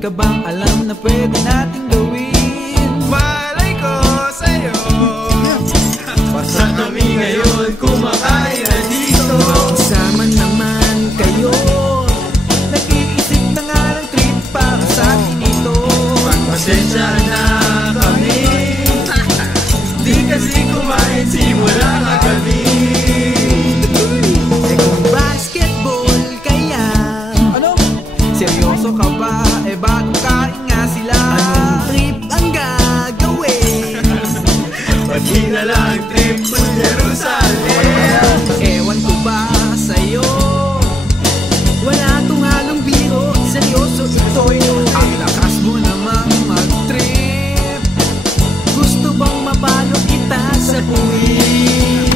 ka bang alam na pwede nating gawin? Malay ko sa'yo. Basta kami ngayon kumakain na dito. Sama naman kayo. Nag-iisip na nga ng trip para sa atin ito. Pasensya na kami. Di kasi kumain simula kagabi. Eh kung basketball kaya, ano? Seryoso ka ba? Eh bagong kain nga sila. Anong trip ang gagawin? Pati na lang trip to Jerusalem. Ewan ko ba sa'yo? Wala tong halong biro, seryoso ito yun. Ang lakas mo namang mag-trip. Gusto bang mapalo kita sa buwin?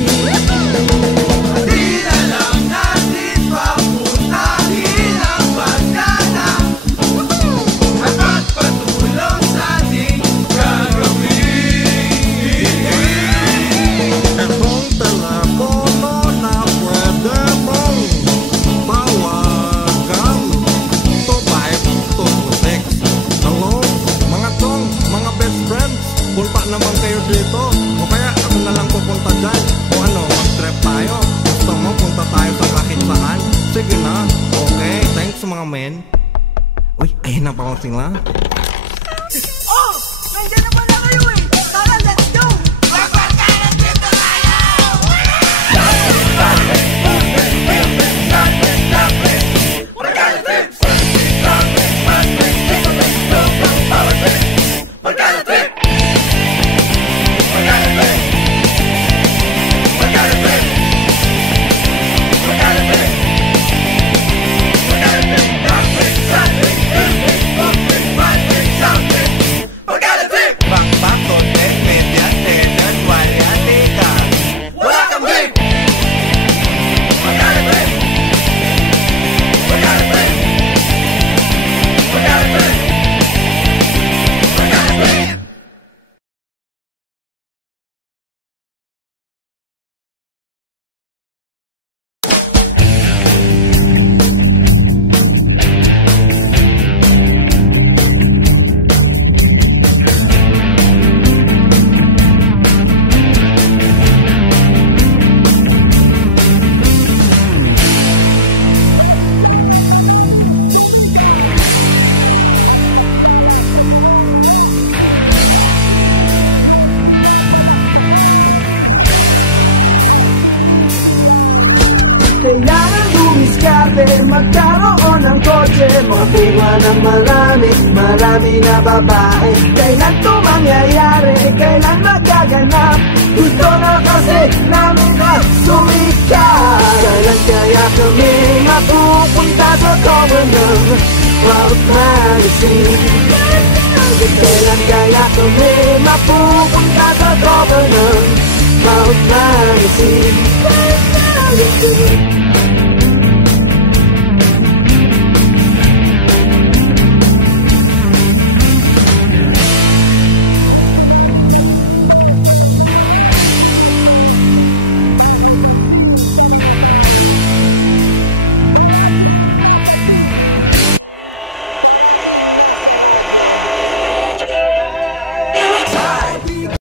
Di na lang natin papuntahin ang Bagdada at magpatulong sa ating gagawin. Etong telepono na pwede mong tawagan. 2526. Hello, mga chong, mga best friends. Punta naman kayo dito. O kaya ako na lang pupunta dyan. O ano, mag-trip tayo. Gusto mo punta tayo sa kahit saan? Sige na. Okay, thanks mga men. Uy, ayun na pa ako sila. Oh! Nandiyan na pala kayo eh! Tara, let's go! Kailangan dumiskarte, magkaroon ng kotse, makakuha ng marami na babae. Kailan to mangyayari, kailan magaganap? Gusto na kasi namin na sumikat. Kailan kaya kami mapupunta sa cover ng Cloud Magazine? Kailan kaya kami mapupunta sa cover ng Cloud Magazine?